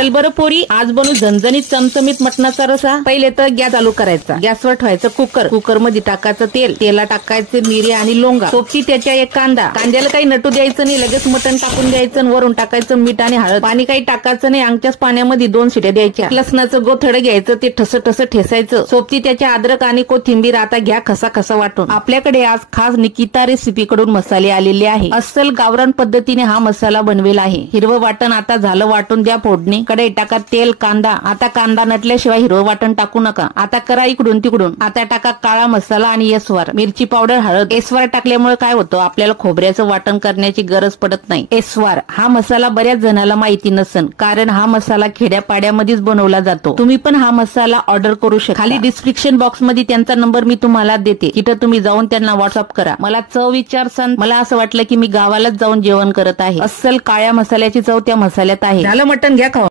चल बरं पोरी, आज बनवू झणझणीत चमचमीत मटणाचा रसा। पहिले तर गॅस चालू करायचा, गॅसवर ठेवायचं कुकर मध्ये टाकायचं तेल, तेला टाकायचे मिरे आणि लोंगा, सोबती त्याच्या एक कांदा, कांद्याला काही नटू द्यायचं नाही, लगेच मटण टाकून द्यायचं, वरून टाकायचं मीठ आणि हळद, पाणी काही टाकायचं नाही, अंगच्याच पाण्यामध्ये 2 शिट्या द्यायच्या। लसणाचं गोथडं घ्यायचं, ते ठस ठेसायचं, सोबती त्याच्या अद्रक आणि कोथिंबीर आता घ्या खसा वाटून। आपल्याकडे आज खास निकिता रेसिपी कडून मसाले आलेले आहे, अस्सल गावरान पद्धतीने हा मसाला बनवेल आहे। हिरवं वाटण आता झालं वाटून द्या फोडणी, कढई टाका तेल, कांदा, आता कांदा नटल्याशिवाय हिरवं वाटण टाकू नका, आता करा इकडून तिकडून, आता टाका काळा मसाला आणि एस्वार, मिरची पावडर, हळद। एस्वार टाकल्यामुळे काय होतं, आपल्याला खोबऱ्याचं वाटण करण्याची गरज पडत नाही। एस्वार हा मसाला बऱ्याच जणाला माहिती नसन, कारण हा मसाला खेड्यापाड्यामध्येच बनवला जातो। तुम्ही पण हा मसाला ऑर्डर करू शकता, खाली डिस्क्रिप्शन बॉक्स मध्ये त्यांचा नंबर मी तुम्हाला देते, तिथं तुम्ही जाऊन त्यांना व्हॉट्सअप करा। मला चव विचारसान, मला असं वाटलं की मी गावालाच जाऊन जेवण करत आहे, अस्सल काळ्या मसाल्याची चव त्या मसाल्यात आहे। झालं मटण घ्या खाऊन।